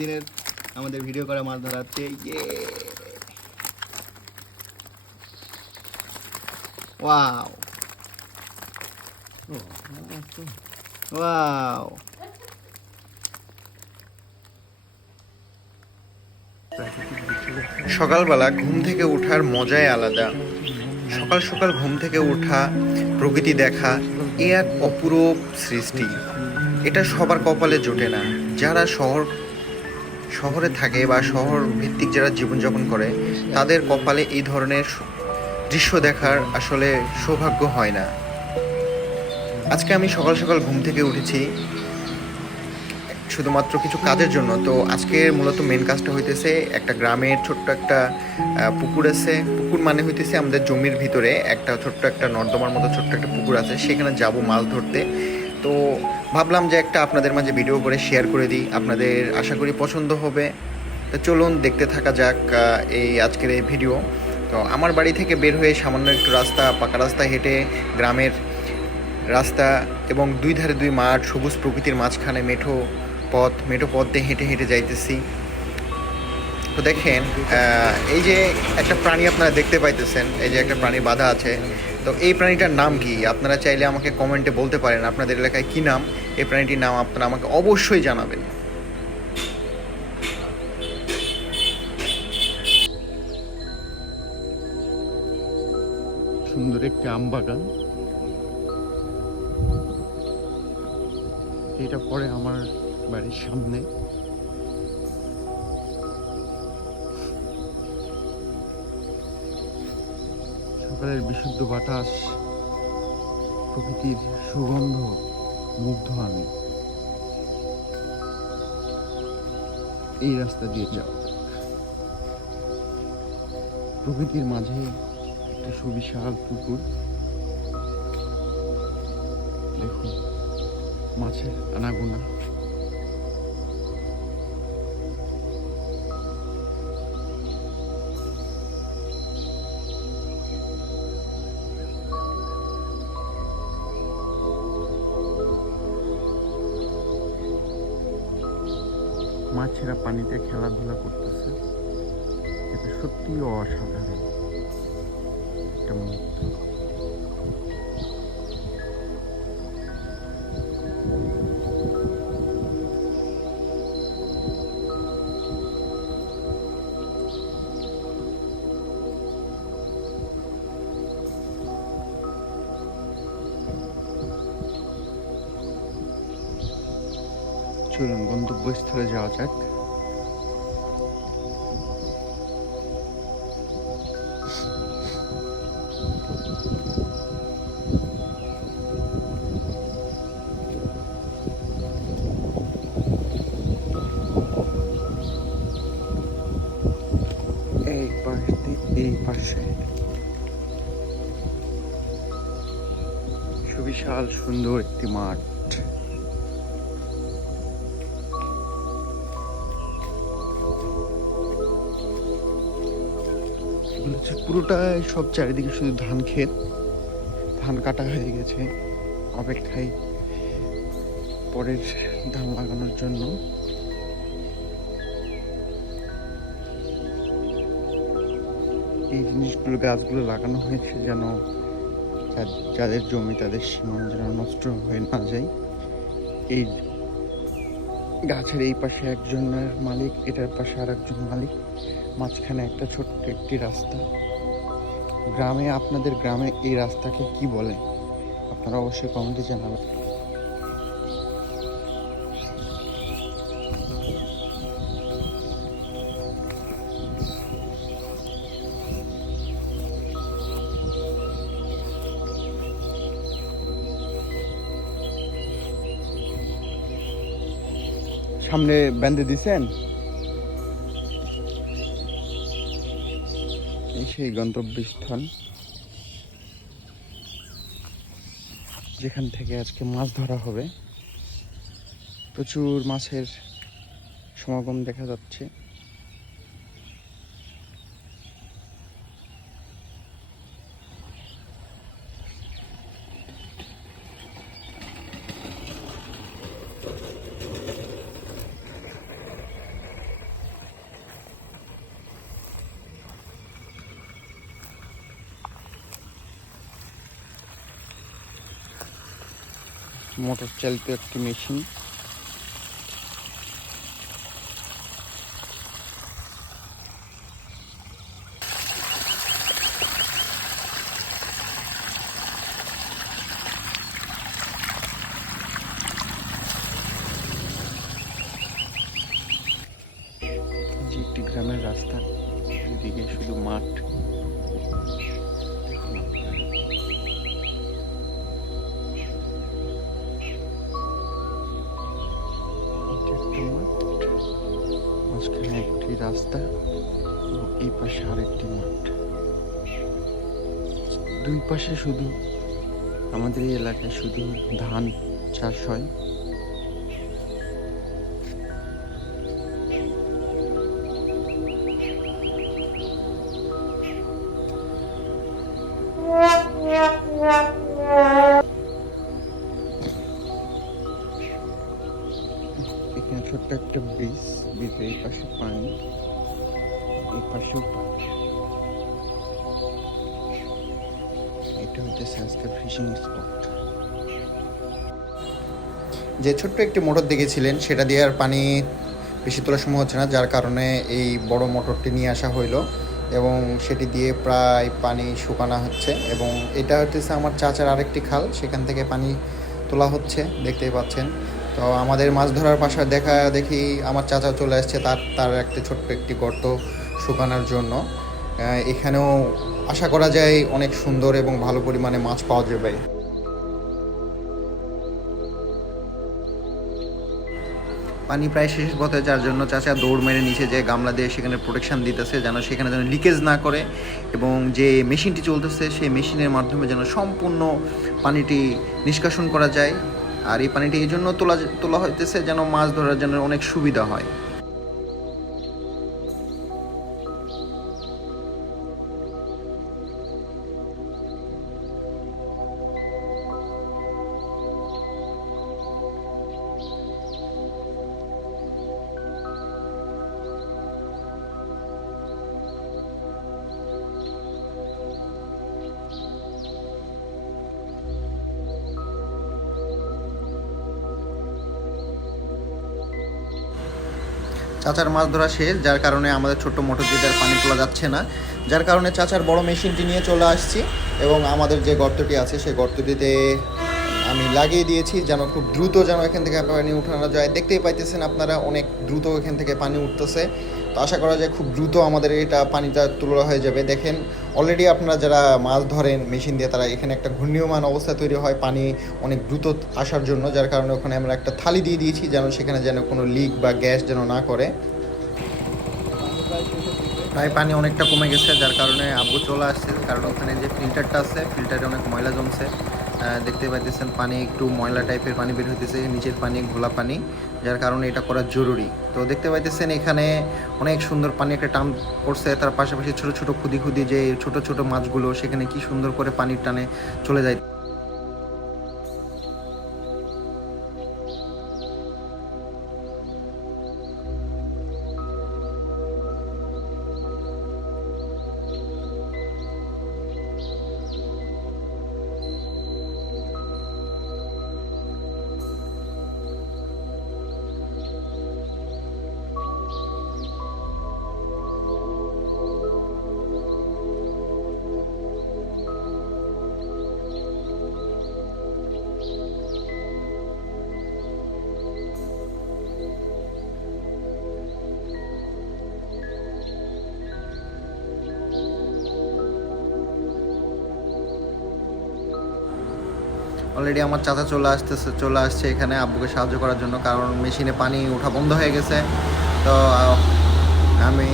দিনের আমাদের ভিডিও করা মাছ ধরাতে ওয়াও ওয়াও সকালবেলা ঘুম থেকে ওঠার মজাই আলাদা। সকাল সকাল ঘুম থেকে ওঠা, প্রকৃতি দেখা, এ এক অপূরূপ সৃষ্টি। এটা সবার কপালে জোটে না। যারা শহরে থাকে বা শহর ভিত্তিক যারা জীবনযাপন করে, তাদের কপালে এই ধরনের দৃশ্য দেখার আসলে সৌভাগ্য হয় না। আজকে আমি সকাল সকাল ঘুম থেকে উঠেছি শুধুমাত্র কিছু কাজের জন্য। তো আজকে মূলত মেন কাজটা হইতেছে, একটা গ্রামের ছোট্ট একটা পুকুর আছে। পুকুর মানে হইতেছে আমাদের জমির ভিতরে একটা ছোট্ট একটা নর্দমার মতো ছোট্ট একটা পুকুর আছে, সেখানে যাব মাছ ধরতে। তো ভাবলাম যে একটা আপনাদের মাঝে ভিডিও করে শেয়ার করে দিই, আপনাদের আশা করি পছন্দ হবে। তো চলুন দেখতে থাকা যাক এই আজকের এই ভিডিও। তো আমার বাড়ি থেকে বের হয়ে সামান্য একটু রাস্তা, পাকা রাস্তা হেঁটে গ্রামের রাস্তা এবং দুই ধারে দুই মাঠ, সবুজ প্রকৃতির মাঝখানে মেঠো পথ দিয়ে হেঁটে হেঁটে যাইতেছি। তো দেখেন এই যে একটা প্রাণী আপনারা দেখতে পাইতেছেন, এই যে একটা প্রাণী বাঁধা আছে। তো এই প্রাণীটার নাম কি আপনারা চাইলে আমাকে কমেন্টে বলতে পারেন, আপনাদের এলাকায় কী নাম এই প্রাণীটির নাম আপনারা আমাকে অবশ্যই জানাবেন। সুন্দর একটি আম বাগান, এটা পড়ে আমার বাড়ির সামনে। সকালের বিশুদ্ধ বাতাস, প্রকৃতির সুগন্ধ, মুগ্ধ আমি। এই রাস্তা দিয়ে যাও, প্রকৃতির মাঝে একটা সুবিশাল পুকুর। দেখুন মাছের আনাগোনা। মাছেরা পানিতে খেলাধুলা করতেছে, এটা সত্যি অসাধারণ একটা মুহূর্ত। চলুন গন্তব্যস্থলে যাওয়া যাক। এই পাশে সুবিশাল সুন্দর একটি মাঠ। পুরোটাই সব চারিদিকে শুধু ধান ক্ষেত, ধান কাটা হয়ে গেছে, অপেক্ষায় পরের ধান লাগানোর জন্য। এই জিনিসগুলো, গাছগুলো লাগানো হয়েছে যেন যাদের জমি তাদের সীমানা যেন নষ্ট হয়ে না যায়। এই গাছের এই পাশে একজনের মালিক, এটার পাশে আর একজন মালিক, মাঝখানে একটা ছোট্ট একটি রাস্তা। গ্রামে, আপনাদের গ্রামে এই রাস্তাকে কি বলে আপনারা অবশ্যই কমেন্টে জানাবেন। সামনে বেঁধে দিছেন, এই সেই গন্তব্যস্থল যেখান থেকে আজকে মাছ ধরা হবে। প্রচুর মাছের সমাগম দেখা যাচ্ছে। মোটর চালিত একটি মেশিন। যে একটি গ্রামের রাস্তা, এদিকে শুধু মাঠ। মাঝখানে একটি রাস্তা, এই পাশে আরেকটি মাঠ। দুই পাশে শুধু আমাদের এই এলাকায় শুধু ধান চাষ হয়। এখানে ছোট্ট একটা ব্রিজ, ব্রিজের এই পাশে পানি, এই পাশেও পানি। এটা হচ্ছে আজকের ফিশিং স্পট। যে ছোট্ট একটি মোটর দেখেছিলেন সেটা দিয়ে আর পানি বেশি তোলার সময় হচ্ছে না, যার কারণে এই বড় মোটরটি নিয়ে আসা হইলো এবং সেটি দিয়ে প্রায় পানি শুকানো হচ্ছে। এবং এটা হচ্ছে আমার চাচার আরেকটি খাল, সেখান থেকে পানি তোলা হচ্ছে, দেখতেই পাচ্ছেন। তো আমাদের মাছ ধরার পাশে দেখি আমার চাচা চলে আসছে তার একটা ছোট্ট একটি গর্ত শুকানোর জন্য। এখানেও আশা করা যায় অনেক সুন্দর এবং ভালো পরিমাণে মাছ পাওয়া যাবে। পানি প্রায় শেষ পথে, যার জন্য চাচা দৌড় মেরে নিচে যে গামলা দিয়ে সেখানে প্রোটেকশন দিতেছে যেন সেখানে যেন লিকেজ না করে, এবং যে মেশিনটি চলতেছে সেই মেশিনের মাধ্যমে যেন সম্পূর্ণ পানিটি নিষ্কাশন করা যায়। আর এই পানিটি এই জন্য তোলা হইতেছে যেন মাছ ধরার জন্য অনেক সুবিধা হয়। চাচার মাছ ধরা শেষ, যার কারণে আমাদের ছোট্ট মোটর দিয়ে আর পানি তোলা যাচ্ছে না, যার কারণে চাচার বড় মেশিনটি নিয়ে চলে আসছি এবং আমাদের যে গর্তটি আছে সেই গর্তটিতে আমি লাগিয়ে দিয়েছি যেন খুব দ্রুত যেন এখান থেকে পানি উঠানো যায়। দেখতেই পাইতেছেন আপনারা অনেক দ্রুত এখান থেকে পানি উঠতেছে। তো আশা করা যায় খুব দ্রুত আমাদের এটা পানিটা তোলা হয়ে যাবে। দেখেন অলরেডি আপনারা যারা মাছ ধরেন মেশিন দিয়ে, তারা এখানে একটা ঘূর্ণীয়মান অবস্থা তৈরি হয় পানি অনেক দ্রুত আসার জন্য, যার কারণে ওখানে আমরা একটা থালি দিয়ে দিয়েছি যেন সেখানে যেন কোনো লিক বা গ্যাস যেন না করে। প্রায় পানি অনেকটা কমে গেছে, যার কারণে আব্বু চলে আসছে, কারণ ওখানে যে ফিল্টারটা আছে ফিল্টারে অনেক ময়লা জমছে। দেখতে পাইতেছেন পানি একটু ময়লা টাইপের পানি বের হইতেছে, নিচের পানি ঘোলা পানি, যার কারণে এটা করা জরুরি। তো দেখতে পাইতেছেন এখানে অনেক সুন্দর পানি একটা টান পড়ছে, তার পাশাপাশি ছোট ছোট খুদি খুদি যে ছোট ছোট মাছগুলো সেখানে কি সুন্দর করে পানির টানে চলে যায়। অলরেডি আমার চাচা চলে আসছে এখানে আব্বুকে সাহায্য করার জন্য, কারণ মেশিনে পানি ওঠা বন্ধ হয়ে গেছে। তো আমি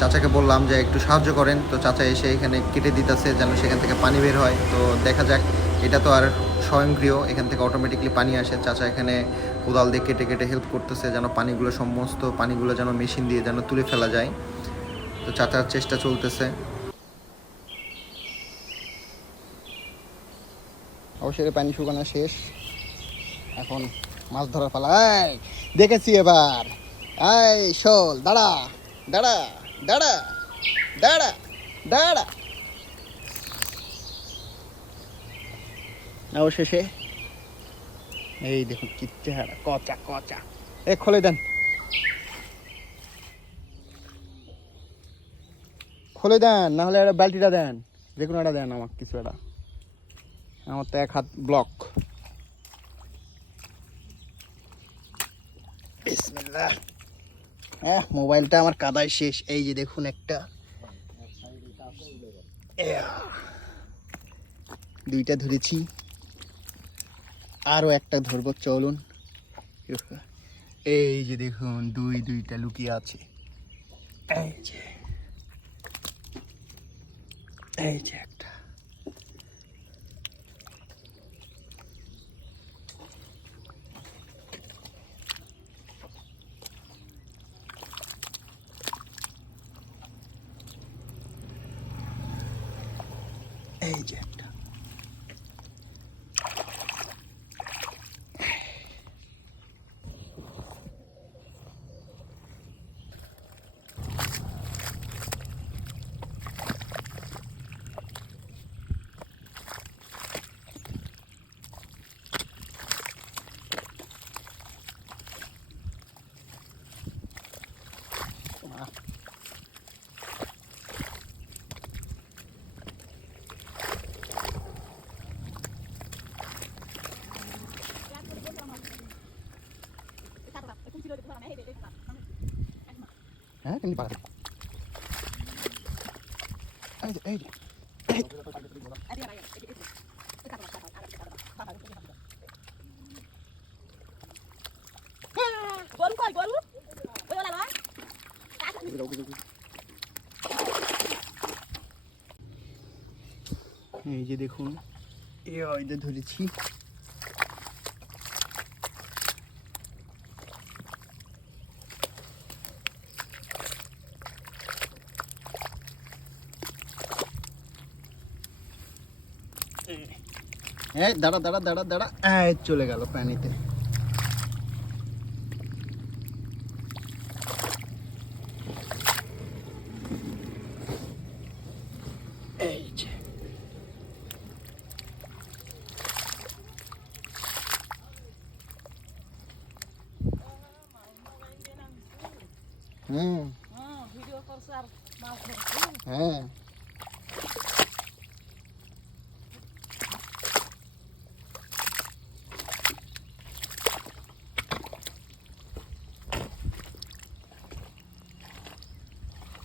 চাচাকে বললাম যে একটু সাহায্য করেন, তো চাচা এসে এখানে কেটে দিতেছে যেন সেখান থেকে পানি বের হয়। তো দেখা যাক, এটা তো আর স্বয়ংক্রিয়, এখান থেকে অটোমেটিকলি পানি আসে। চাচা এখানে কোদাল দিয়ে কেটে কেটে হেল্প করতেছে যেন সমস্ত পানিগুলো যেন মেশিন দিয়ে যেন তুলে ফেলা যায়। তো চাচার চেষ্টা চলতেছে। অবশ্যই পানি শুকানো শেষ, এখন মাছ ধরার পালা। দেখেছি এবার, এই শোল দাঁড়া দাঁড়া দাঁড়া দাঁড়া দাঁড়া। অবশেষে এই দেখুন কি চেহারা, কচা কচা। খুলে দেন, খুলে দেন, না হলে একটা বালতিটা দেন, যে কোনো একটা দেন আমাকে কিছু একটা, আমার তো এক হাত ব্লক। বিসমিল্লাহ। মোবাইলটা আমার কাদায় শেষ। এই যে দেখুন একটা, দুইটা ধরেছি, আরো একটা ধরবো, চলুন। এই যে দেখুন দুইটা লুকিয়ে আছে। এই যে, এই যে একটা, এই যে একটা। হ্যাঁ কিন্তু পারা, এই যে, এই যে, এই যে দেখুন, এই যে ধরেছি। দাঁড়া দাঁড়া দাঁড়া দাঁড়া, চলে গেল পানিতে। এই যে, হ্যাঁ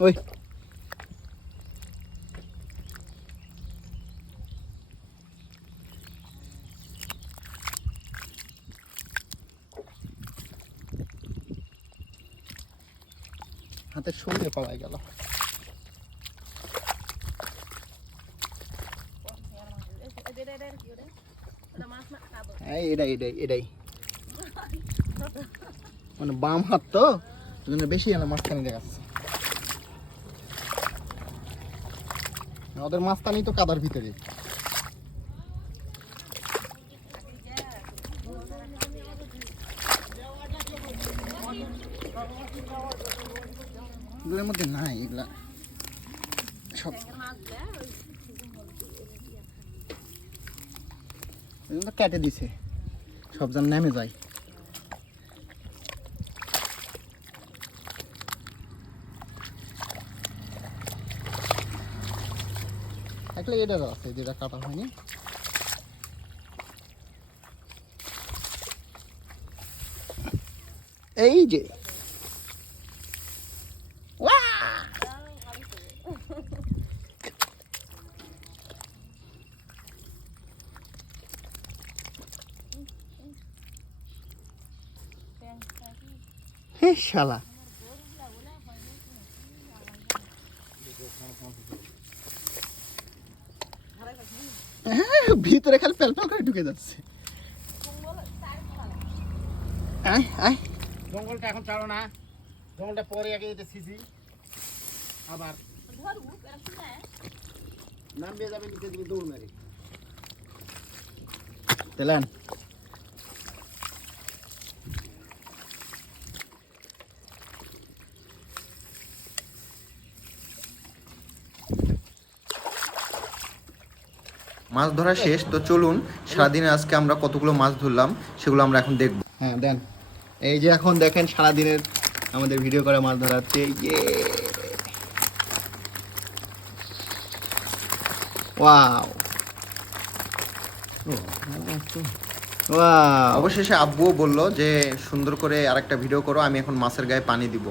ওই হাতের সঙ্গে পালাই গেল। এটাই এটাই এটাই, মানে বাম হাত তো বেশি মাঝখানে দেখাচ্ছে। ওদের মাঝখানেই তো কাদার ভিতরে। এগুলোর মধ্যে নাই, এগুলা সব কেটে দিছে, সব যেন নেমে যায়। একলে এটারও আছে যেটা কাটা হয়নি। এই যে শালা, ভিতরে খালি পেলপেল করে ঢুকে যাচ্ছে। জঙ্গলটা এখন ছাড়ো না, জঙ্গলটা পরে আগে এটা সিজি আবার নামিয়ে যাবে নিচে দিকে দৌড় মেরে। দিলেন মাছ ধরা শেষ, তো চলুন সারাদিনে আজকে আমরা কতগুলো মাছ ধরলাম সেগুলো আমরা এখন দেখব। হ্যাঁ দেন, এই যে এখন দেখেন সারাদিনের আমাদের ভিডিও করে মাছ ধরা হচ্ছে। ওয়াও ওয়াও, অবশেষে আব্বুও বলল যে সুন্দর করে আরেকটা ভিডিও করো, আমি এখন মাছের গায়ে পানি দিব।